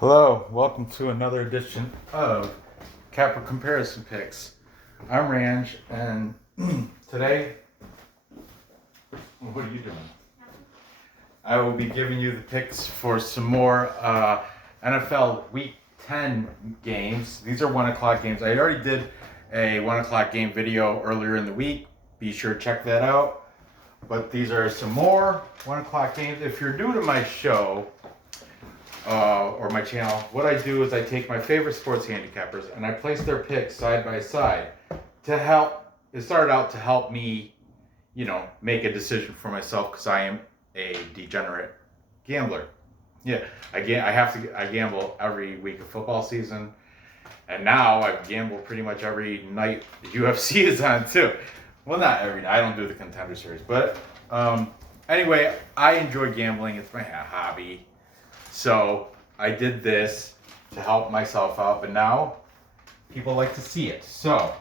Hello, welcome to another edition of Kappa Comparison Picks. I'm Ranj, and today, what are you doing? I will be giving you the picks for some more NFL Week 10 games. These are 1 o'clock games. I already did a 1 o'clock game video earlier in the week. Be sure to check that out. But these are some more 1 o'clock games. If you're new to my show, or my channel, what I do is I take my favorite sports handicappers and I place their picks side by side to help. It started out to help me, make a decision for myself because I am a degenerate gambler. Yeah, I gamble every week of football season, and now I gamble pretty much every night the UFC is on too. Well, not every night. I don't do the Contender Series, but anyway, I enjoy gambling. It's my hobby. So I did this to help myself out, but now people like to see it. So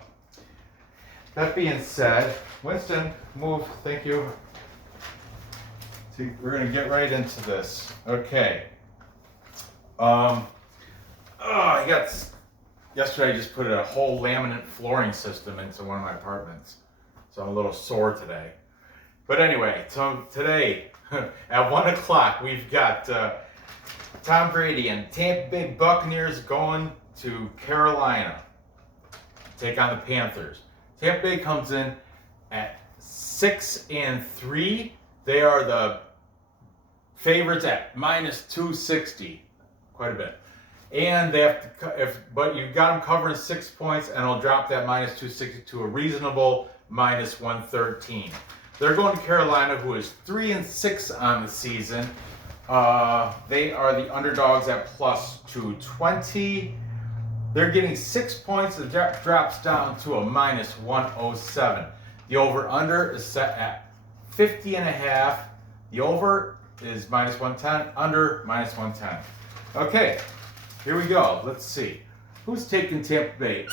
that being said, Winston, move. Thank you. See, we're gonna get right into this. Okay. Yesterday I just put a whole laminate flooring system into one of my apartments, so I'm a little sore today. But anyway, so today at 1 o'clock we've got Tom Brady and Tampa Bay Buccaneers going to Carolina, take on the Panthers. Tampa Bay comes in at 6-3. They are the favorites at -260, quite a bit. And they have to, but you've got them covering 6 points, and it'll drop that -260 to a reasonable -113. They're going to Carolina, who is 3-6 on the season. They are the underdogs at +220. They're getting 6 points. It drops down to a -107. The over-under is set at 50.5. The over is -110. Under -110. Okay, here we go. Let's see. Who's taking Tampa Bay?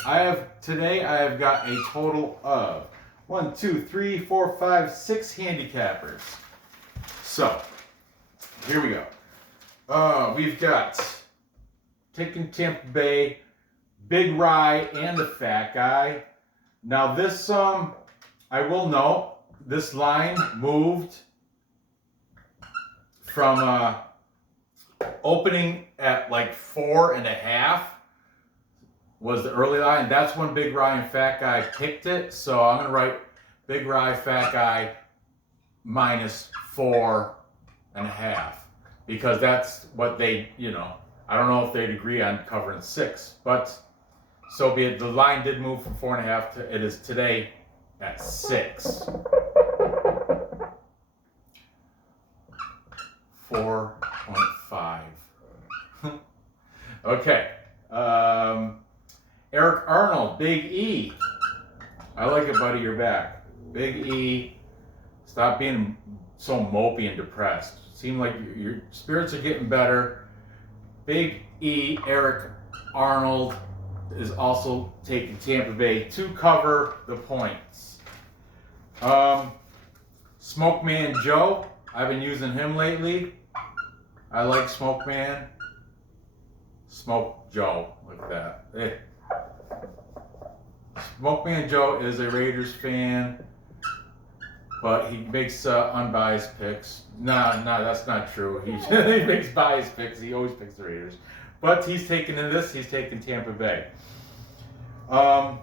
Today I have got a total of 1, 2, 3, 4, 5, 6 handicappers. So here we go. We've got taking Tampa Bay, Big Rye, and the Fat Guy. Now this, I will note, this line moved from opening at like 4.5 was the early line. That's when Big Rye and Fat Guy picked it. So I'm gonna write Big Rye, Fat Guy -4.5, because that's what they, I don't know if they'd agree on covering 6, but so be it. The line did move from 4.5 to, it is today at 6. 4.5. Okay. Eric Arnold, Big E. I like it, buddy. You're back. Big E. Stop being so mopey and depressed. Seem like your spirits are getting better. Big E, Eric Arnold, is also taking Tampa Bay to cover the points. Smoke Man Joe, I've been using him lately. I like Smoke Man. Smoke Joe, like that. Hey. Smoke Man Joe is a Raiders fan, but he makes unbiased picks. No, that's not true. He makes biased picks. He always picks the Raiders. But he's taking Tampa Bay. My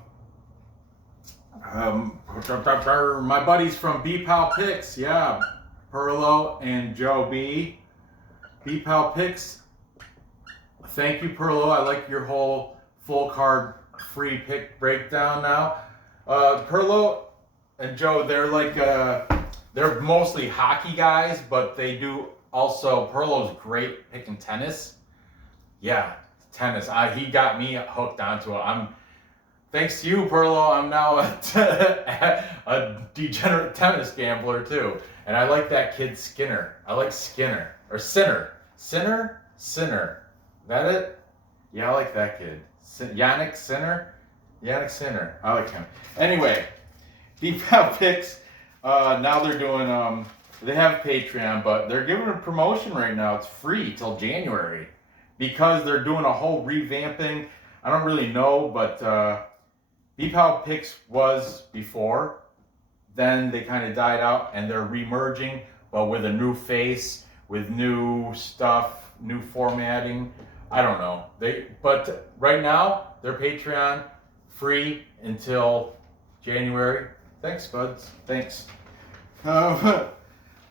buddies from B-Pal Picks, yeah, Perlo and Joe B. B-Pal Picks, thank you, Perlo. I like your whole full card free pick breakdown now. Perlo and Joe, they're mostly hockey guys, but they do also, Perlo's great picking tennis. Yeah, tennis. He got me hooked onto it. Thanks to you, Perlo, I'm now a degenerate tennis gambler too. And I like that kid Skinner. I like Skinner. Or Sinner. Sinner? Is that it? Yeah, I like that kid. Yannick Sinner? Yannick Sinner. I like him. Anyway, B-Pal Picks, now they're doing, they have Patreon, but they're giving a promotion right now. It's free till January. because they're doing a whole revamping. I don't really know, but BPOW Picks was before. Then they kind of died out, and they're remerging, but with a new face, with new stuff, new formatting. I don't know. But right now they're Patreon free until January. Thanks, buds. Thanks.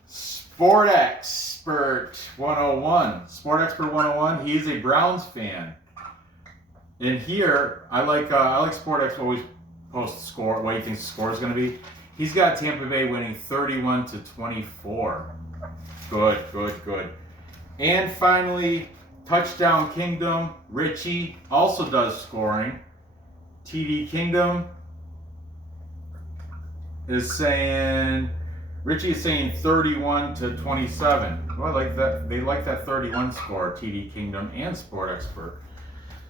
Sport Expert 101. Sport Expert 101. He's a Browns fan. In here, I like Sport Expert always post score, what he thinks the score is going to be. He's got Tampa Bay winning 31-24. Good, good, good. And finally, Touchdown Kingdom. Richie also does scoring. TD Kingdom is saying, Richie is saying 31-27. Well, I like that. They like that 31 score, TD Kingdom and Sport Expert.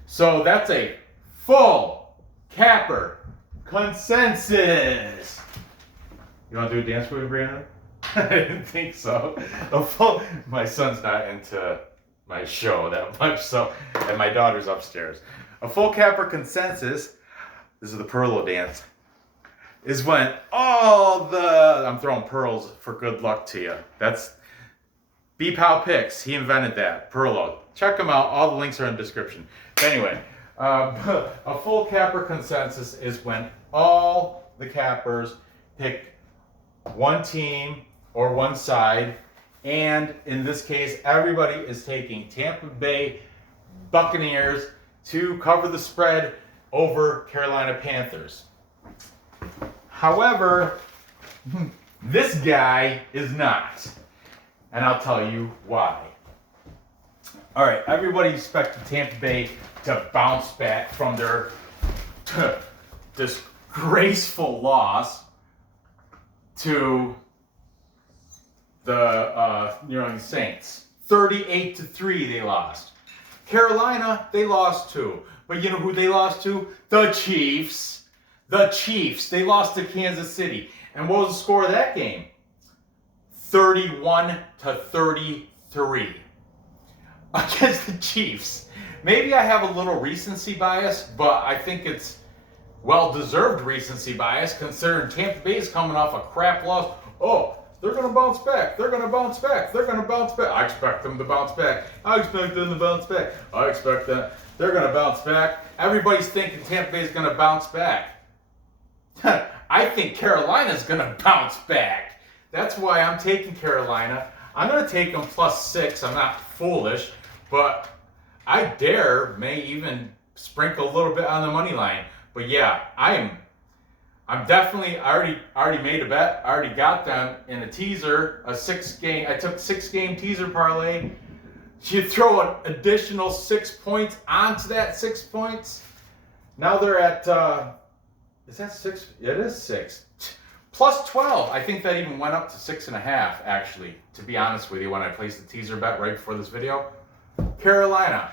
So that's a full capper consensus. You want to do a dance with me, Brandon? I didn't think so. My son's not into my show that much, so, and my daughter's upstairs. A full capper consensus, this is the Perlo dance, is when I'm throwing pearls for good luck to you. That's BPOW Picks. He invented that. Perlo. Check him out. All the links are in the description. Anyway, a full capper consensus is when all the cappers pick one team or one side, and in this case, everybody is taking Tampa Bay Buccaneers to cover the spread over Carolina Panthers. However, this guy is not, and I'll tell you why. All right, everybody expected Tampa Bay to bounce back from their disgraceful loss to the New Orleans Saints. 38-3 they lost. Carolina, they lost to. But you know who they lost to? The Chiefs. The Chiefs. They lost to Kansas City. And what was the score of that game? 31-33 against the Chiefs. Maybe I have a little recency bias, but I think it's well-deserved recency bias considering Tampa Bay is coming off a crap loss. Oh, they're going to bounce back. They're going to bounce back. They're going to bounce back. I expect them to bounce back. I expect them to bounce back. I expect that they're going to bounce back. Everybody's thinking Tampa Bay is going to bounce back. I think Carolina's going to bounce back. That's why I'm taking Carolina. I'm going to take them +6. I'm not foolish, but I may even sprinkle a little bit on the money line. But yeah, I'm definitely, I already made a bet. I already got them in a teaser, I took 6-game teaser parlay. You throw an additional 6 points onto that 6 points. Now they're at, is that 6? It is 6. +12. I think that even went up to 6.5, actually, to be honest with you, when I placed the teaser bet right before this video. Carolina.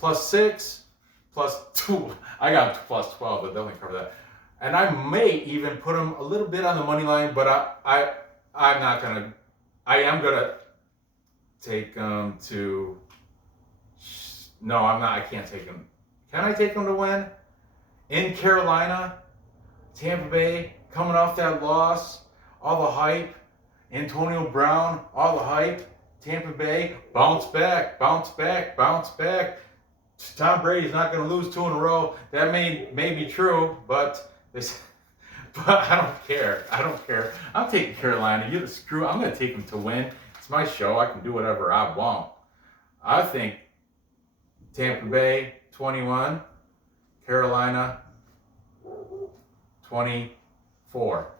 +6. +2. I got +12, but definitely cover that. And I may even put them a little bit on the money line, but I am gonna take them to. No, I'm not. I can't take them. Can I take them to win? In Carolina, Tampa Bay coming off that loss, all the hype. Antonio Brown, all the hype. Tampa Bay bounce back, bounce back, bounce back. Tom Brady's not going to lose 2 in a row. That may be true, but I don't care. I don't care. I'm taking Carolina. I'm going to take them to win. It's my show. I can do whatever I want. I think Tampa Bay 21, Carolina 24.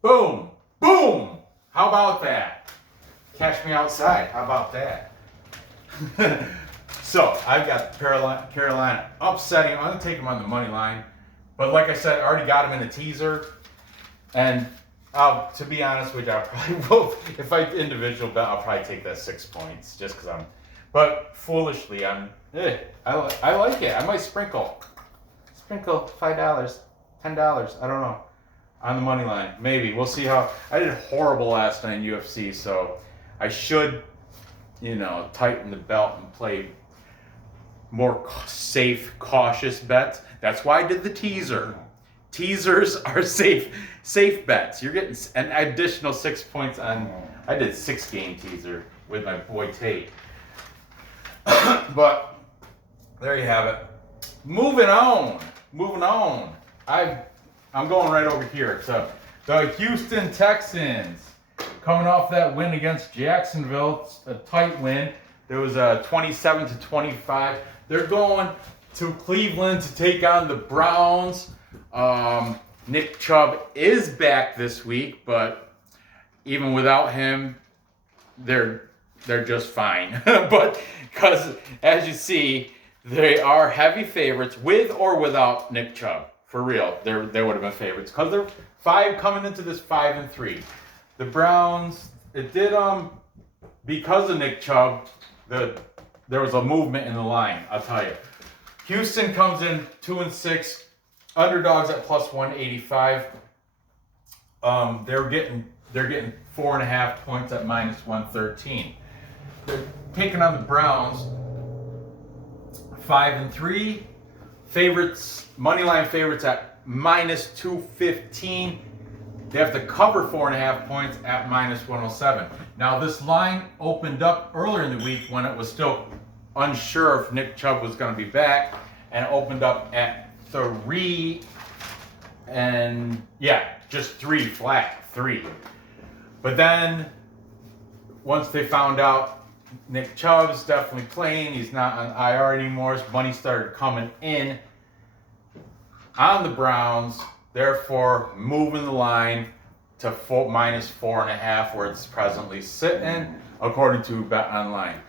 Boom, boom. How about that? Cash me outside. How about that? So I've got Carolina upsetting. I'm going to take them on the money line. But like I said, I already got them in a teaser. And to be honest with you, I probably will. If I individual bet, I'll probably take that 6 points just because but foolishly, I like it. I might sprinkle $5, $10, I don't know, on the money line. Maybe. We'll see how. I did horrible last night in UFC, so I should tighten the belt and play more safe, cautious bets. That's why I did the teaser. Teasers are safe bets. You're getting an additional 6 points on. I did 6-game teaser with my boy Tate. But there you have it. Moving on. I'm going right over here to the Houston Texans. Coming off that win against Jacksonville, it's a tight win. There was a 27-25. They're going to Cleveland to take on the Browns. Nick Chubb is back this week, but even without him, they're just fine. But because, as you see, they are heavy favorites with or without Nick Chubb. For real, they would have been favorites because they're coming into this 5-3. The Browns, it did because of Nick Chubb, there was a movement in the line. I'll tell you. Houston comes in 2-6, underdogs at plus 185. They're getting 4.5 points at minus 113. They're taking on the Browns, 5-3. Favorites, moneyline favorites at minus 215. They have to cover 4.5 points at minus 107. Now, this line opened up earlier in the week when it was still unsure if Nick Chubb was going to be back, and it opened up at 3, and just 3 flat, 3. But then, once they found out Nick Chubb's definitely playing, he's not on IR anymore, his money started coming in on the Browns, therefore moving the line to minus 4.5, where it's presently sitting, according to Bet Online.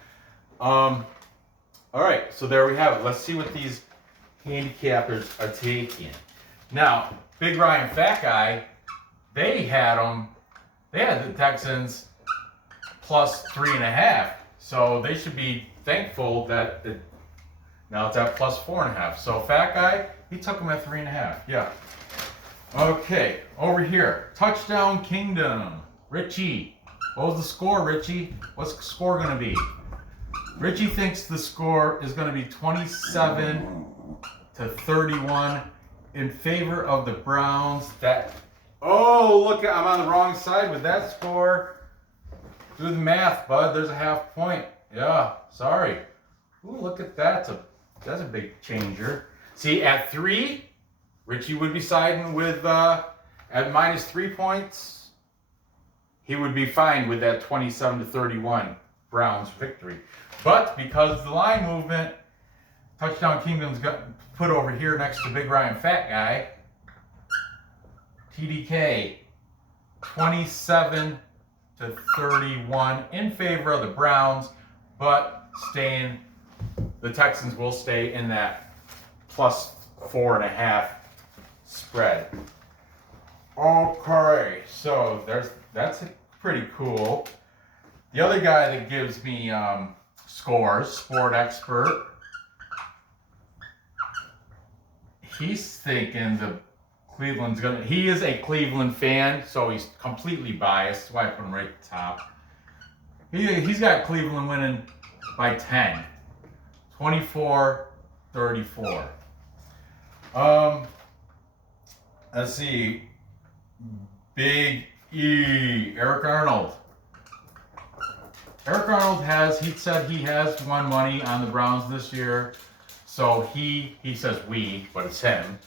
All right, so there we have it. Let's see what these handicappers are taking. Now, Big Ryan Fat Guy, they had the Texans plus 3.5, so they should be thankful that now it's at plus 4.5. So Fat Guy, he took them at 3.5. Yeah. Okay, over here, Touchdown Kingdom. Richie, what was the score, Richie? What's the score going to be? Richie thinks the score is going to be 27-31 in favor of the Browns. Look, I'm on the wrong side with that score. Do the math, bud. There's a 0.5 point. Yeah, sorry. Ooh, look at that. That's a big changer. See, at 3, Richie would be siding with, at minus 3 points, he would be fine with that 27-31 Browns victory. But because of the line movement, Touchdown Kingdom's got put over here next to Big Ryan Fat Guy. TDK, 27-31 in favor of the Browns, but the Texans will stay in that plus 4.5 spread. Okay, so that's pretty cool. The other guy that gives me scores, Sport Expert, he's thinking he is a Cleveland fan, so he's completely biased. That's why I put him right at the top. He's got Cleveland winning by 10, 24-34. Let's see. Big E, Eric Arnold. Eric Arnold he said he has won money on the Browns this year. So he says we, but it's him.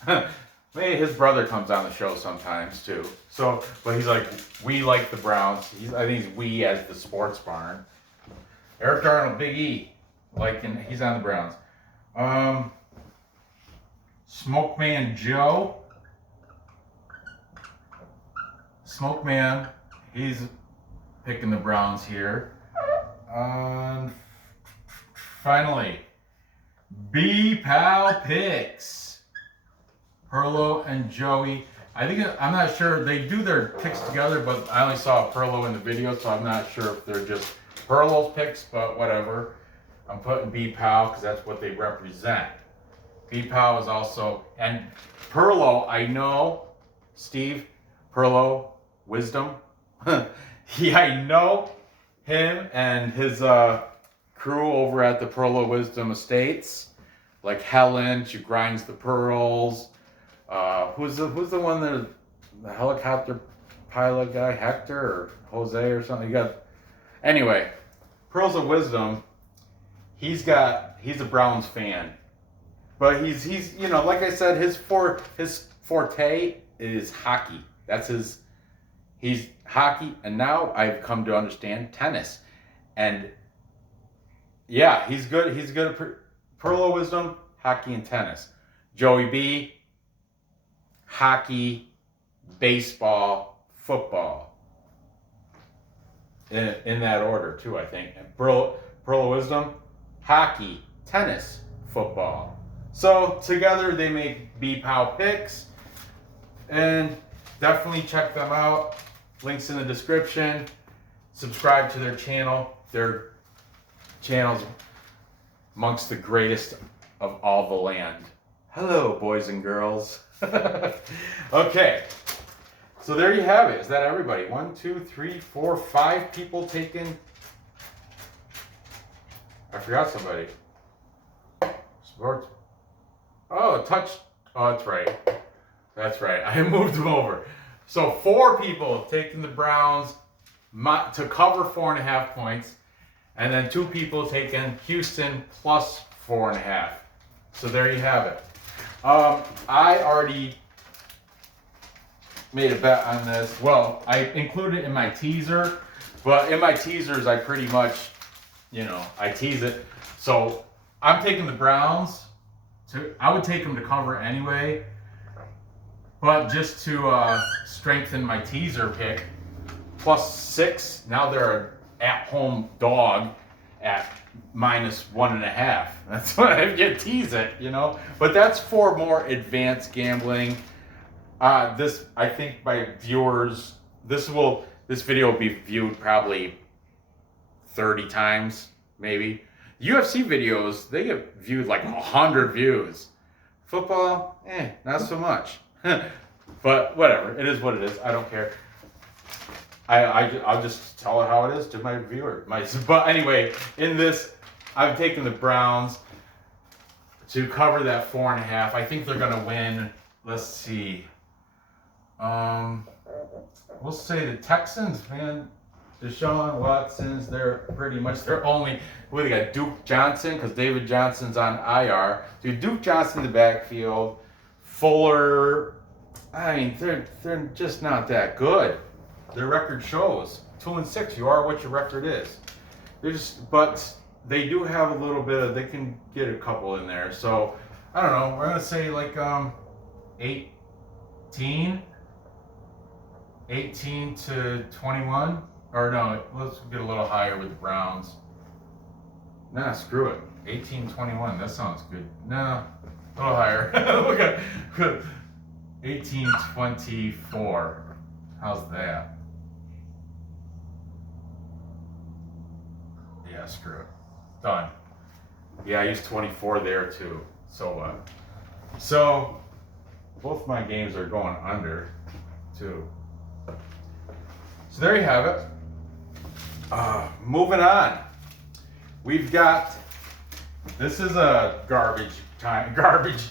Maybe his brother comes on the show sometimes too. So, but he's like, we like the Browns. I think he's we as the sports barn. Eric Arnold, Big E, he's on the Browns. Smokeman Joe. Smokeman, he's picking the Browns here. Finally, B-Pal picks. Perlo and Joey. I'm not sure. They do their picks together, but I only saw Perlo in the video, so I'm not sure if they're just Perlo's picks, but whatever. I'm putting B-Pal because that's what they represent. B-Pal is also, and Perlo, I know, Steve, Perlo, Wisdom. Yeah, I know him and his crew over at the Pearl of Wisdom Estates, like Helen, she grinds the pearls. Who's the one that the helicopter pilot guy, Hector or Jose or something? You got anyway, Pearls of Wisdom. He's a Browns fan, but he's like I said, his forte is hockey. He's hockey, and now I've come to understand tennis, and yeah, he's good. He's good at Pearl of Wisdom, hockey, and tennis. Joey B, hockey, baseball, football. In that order too, I think. And Pearl of Wisdom, hockey, tennis, football. So together they make B-Pow picks, and definitely check them out. Links in the description. Subscribe to their channel. Their channel's amongst the greatest of all the land. Hello, boys and girls. Okay. So there you have it. Is that everybody? 1, 2, 3, 4, 5 people taken. I forgot somebody. Sports. Oh, touch. Oh, that's right. That's right. I moved them over. So 4 people taking the Browns to cover 4.5 points, and then 2 people taking Houston plus 4.5. So there you have it. I already made a bet on this. Well, I included it in my teaser, but in my teasers, I pretty much, I tease it. So I'm taking the Browns. I would take them to cover anyway, but just to strengthen my teaser pick, +6. Now they're an at-home dog at -1.5. That's why you tease it, But that's for more advanced gambling. This, I think, by viewers, this video will be viewed probably 30 times, maybe. UFC videos, they get viewed like 100 views. Football, not so much. But whatever, it is what it is. I don't care. I'll just tell it how it is to my viewer. But anyway, in this, I've taken the Browns to cover that 4.5. I think they're gonna win. Let's see. We'll say the Texans, man. Deshaun Watson's, they're pretty much their only. They got Duke Johnson, because David Johnson's on IR. So Duke Johnson in the backfield. Fuller, I mean, they're just not that good. Their record shows 2-6. You are what your record is. But they do have a little bit of. They can get a couple in there. So I don't know. We're gonna say like 18 to 21. Or no, let's get a little higher with the Browns. Nah, screw it. 18-21. That sounds good. No, a little higher. Look at 18-24. How's that? Yeah, screw it. Done. Yeah, I used 24 there too. So what? So both my games are going under too. So there you have it. Moving on. We've got. This is a garbage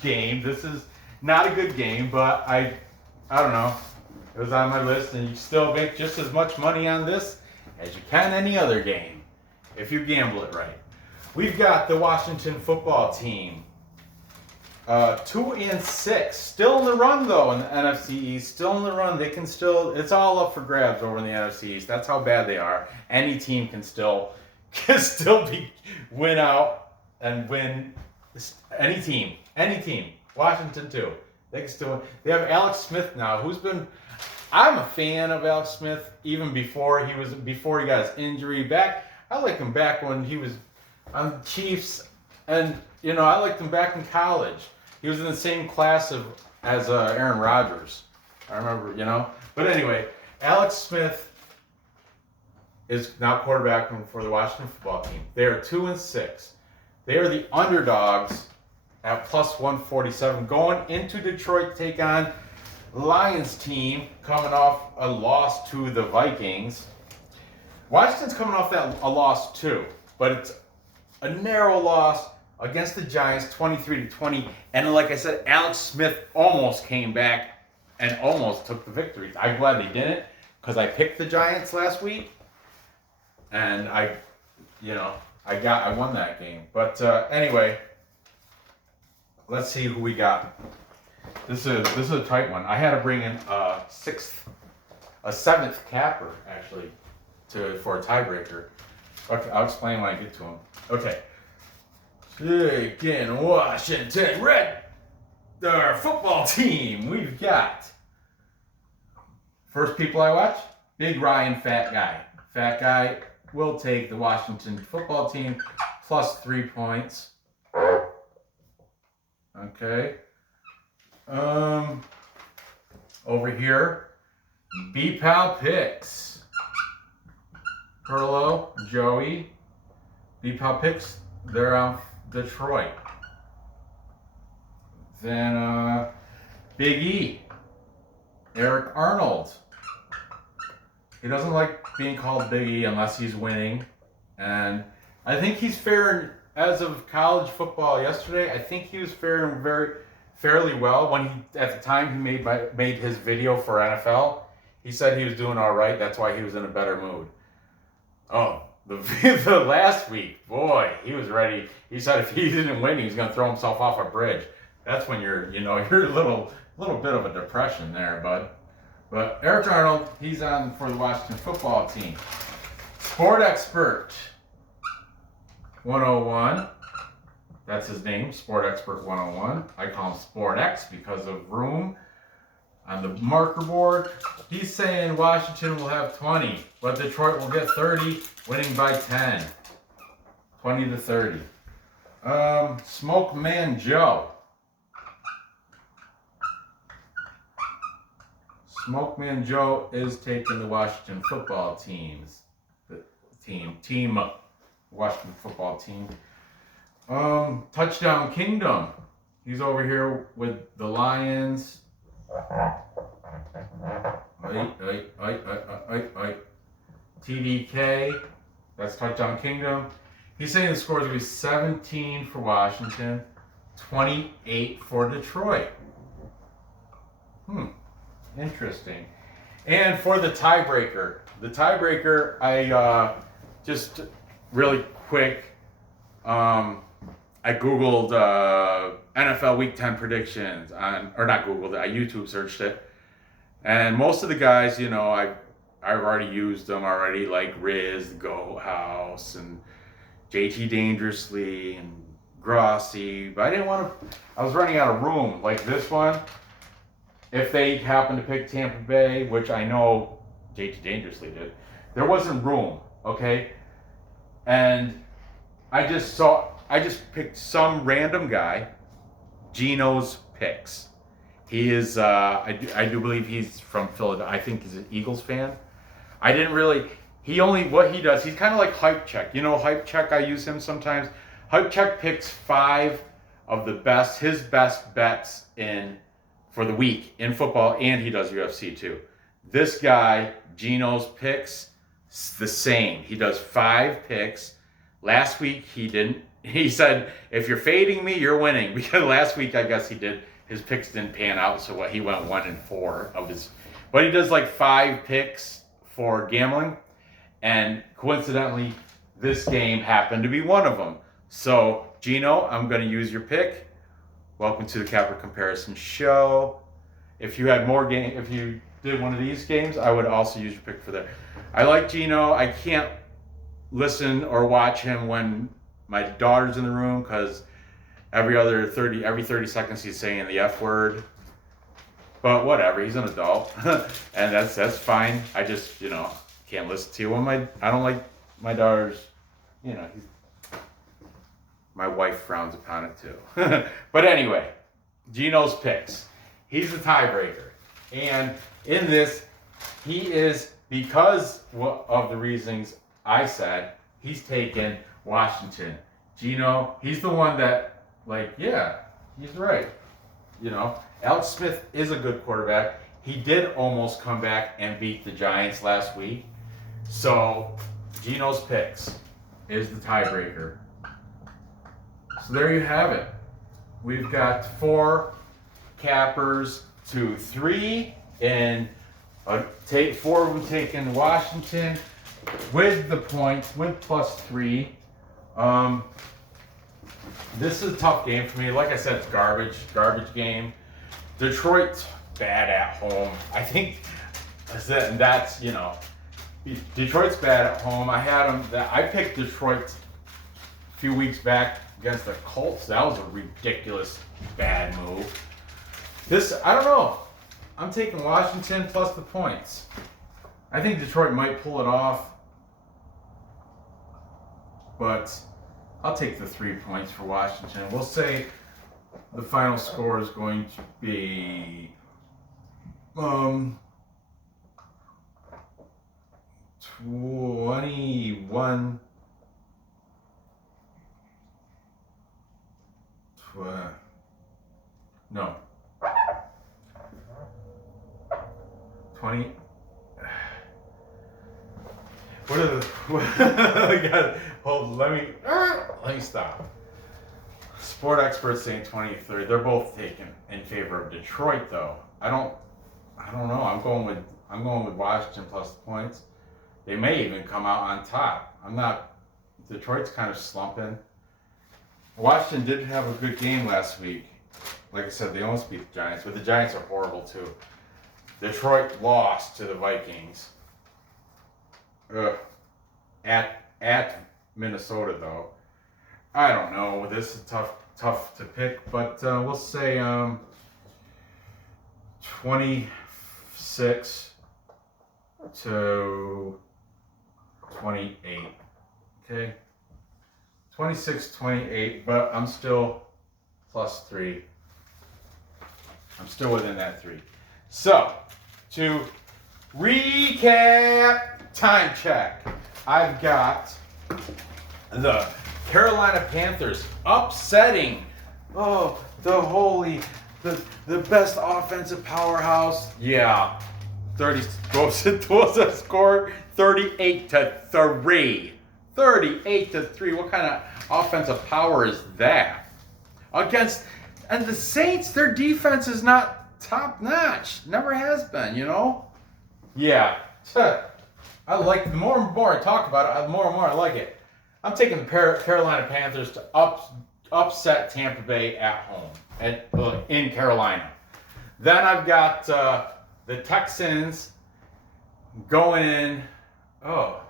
game. This is not a good game, but I don't know. It was on my list, and you still make just as much money on this as you can any other game if you gamble it right. We've got the Washington football team. 2-6, still in the run though in the NFC East. Still in the run. They can still. It's all up for grabs over in the NFC East. That's how bad they are. Any team can still win out and win. Any team. Washington too. They can still win. They have Alex Smith now, who's been. I'm a fan of Alex Smith even before he got his injury back. I liked him back when he was on the Chiefs, and I liked him back in college. He was in the same class as Aaron Rodgers. I remember, But anyway, Alex Smith is now quarterbacking for the Washington football team. They are 2-6. They are the underdogs at +147, going into Detroit to take on Lions team, coming off a loss to the Vikings. Washington's coming off a loss too, but a narrow loss against the Giants, 23-20. And like I said, Alex Smith almost came back and almost took the victory. I'm glad they didn't, because I picked the Giants last week, and I won that game. But anyway, let's see who we got. This is a tight one. I had to bring in a seventh capper actually for a tiebreaker. Okay, I'll explain when I get to him. Okay. Taking Washington Red, our football team. We've got first people I watch. Big Ryan, fat guy. Fat guy will take the Washington football team plus 3 points. Okay. Over here, B-Pal picks. Perlo, Joey, B-Pal picks. They're on Detroit. Then Big E, Eric Arnold. He doesn't like being called Big E unless he's winning. And I think he's faring, as of college football yesterday, I think he was faring fairly well. When at the time he made his video for NFL, he said he was doing all right. That's why he was in a better mood. Oh, the last week, boy, he was ready. He said if he didn't win, he was going to throw himself off a bridge. That's when you're a little bit of a depression there, bud. But Eric Arnold, he's on for the Washington football team. Sport Expert 101. That's his name, Sport Expert 101. I call him Sport X because of room on the marker board. He's saying Washington will have 20, but Detroit will get 30, winning by 10. 20-30. Smoke Man Joe. Smoke Man Joe is taking the Washington football teams. Washington football team. Touchdown Kingdom. He's over here with the Lions. TDK. That's Touchdown Kingdom. He's saying the score is going to be 17 for Washington, 28 for Detroit. Interesting. And for the tiebreaker, I just really quick, I Googled NFL Week 10 predictions I YouTube searched it. And most of the guys, I've already used them already, like Riz, Go House, and JT Dangerously, and Grossi. But I was running out of room. Like this one, if they happen to pick Tampa Bay, which I know JT Dangerously did, there wasn't room, okay? And I just picked some random guy, Geno's Picks. He is, I do believe he's from Philadelphia. I think he's an Eagles fan. What he does, he's kind of like Hype Check. Hype Check, I use him sometimes. Hype Check picks 5 of his best bets for the week in football, and he does UFC too. This guy, Geno's Picks, the same. He does 5 picks. Last week he didn't. He said, if you're fading me, you're winning. Because last week, I guess his picks didn't pan out, so he went 1-4 of his. But he does like 5 picks for gambling, and coincidentally, this game happened to be one of them. So, Gino, I'm going to use your pick. Welcome to the Capper Comparison Show. If you did one of these games, I would also use your pick for that. I like Gino. I can't listen or watch him when my daughter's in the room, because every 30 seconds he's saying the F word. But whatever, he's an adult. And that's fine. I just, can't listen to him. I don't like my daughter's, my wife frowns upon it too. But anyway, Geno's Picks. He's the tiebreaker. And in this, he is, because of the reasons I said, he's taken Washington. Gino, he's the one that, he's right. Alex Smith is a good quarterback. He did almost come back and beat the Giants last week. So, Geno's Picks is the tiebreaker. So there you have it. We've got 4 cappers to 3, and 4 of them taking Washington with the points, with +3. This is a tough game for me. Like I said, it's garbage game. Detroit's bad at home. I think that's Detroit's bad at home. I picked Detroit a few weeks back against the Colts. That was a ridiculous bad move. I don't know. I'm taking Washington plus the points. I think Detroit might pull it off, but I'll take the 3 points for Washington. We'll say the final score is going to be 21. No. 20. What are the? Let me stop. Sport experts saying 20-30. They're both taken in favor of Detroit, though. I don't know. I'm going with Washington plus the points. They may even come out on top. Detroit's kind of slumping. Washington did have a good game last week. Like I said, they almost beat the Giants, but the Giants are horrible too. Detroit lost to the Vikings. At Minnesota, though. I don't know. This is tough to pick, but we'll say 26 to 28. Okay. 26-28, but I'm still +3. I'm still within that 3. So, to recap, time check. I've got the Carolina Panthers upsetting the best offensive powerhouse. Yeah. 30 goals that scored 38-3. 38-3. What kind of offensive power is that? And the Saints, their defense is not top notch. Never has been, Yeah. I like the more and more I talk about it, the more and more I like it. I'm taking the Carolina Panthers to upset Tampa Bay at home in Carolina. Then I've got the Texans going in. Oh,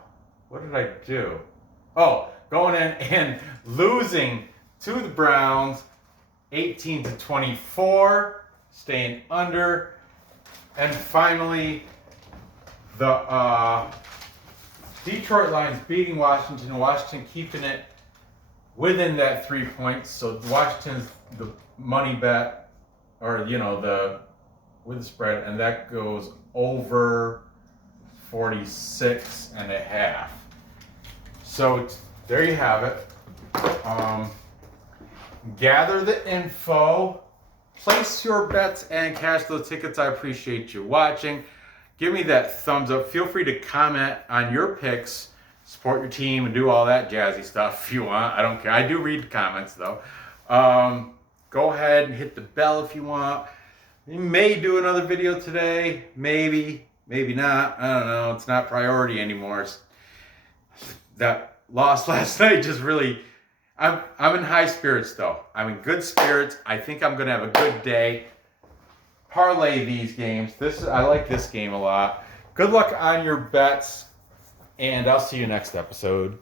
what did I do? Oh, going in and losing to the Browns 18-24, staying under. And finally, the Detroit Lions beating Washington. Washington keeping it within that 3 points. So Washington's the money bet, or with the spread, and that goes over 46.5. So there you have it. Gather the info, place your bets, and cash those tickets. I appreciate you watching. Give me that thumbs up. Feel free to comment on your picks, support your team, and do all that jazzy stuff if you want. I don't care. I do read the comments, though. Go ahead and hit the bell if you want. We may do another video today. Maybe not. I don't know. It's not priority anymore. That loss last night just really... I'm in high spirits, though. I'm in good spirits. I think I'm going to have a good day. Parlay these games. I like this game a lot. Good luck on your bets, and I'll see you next episode.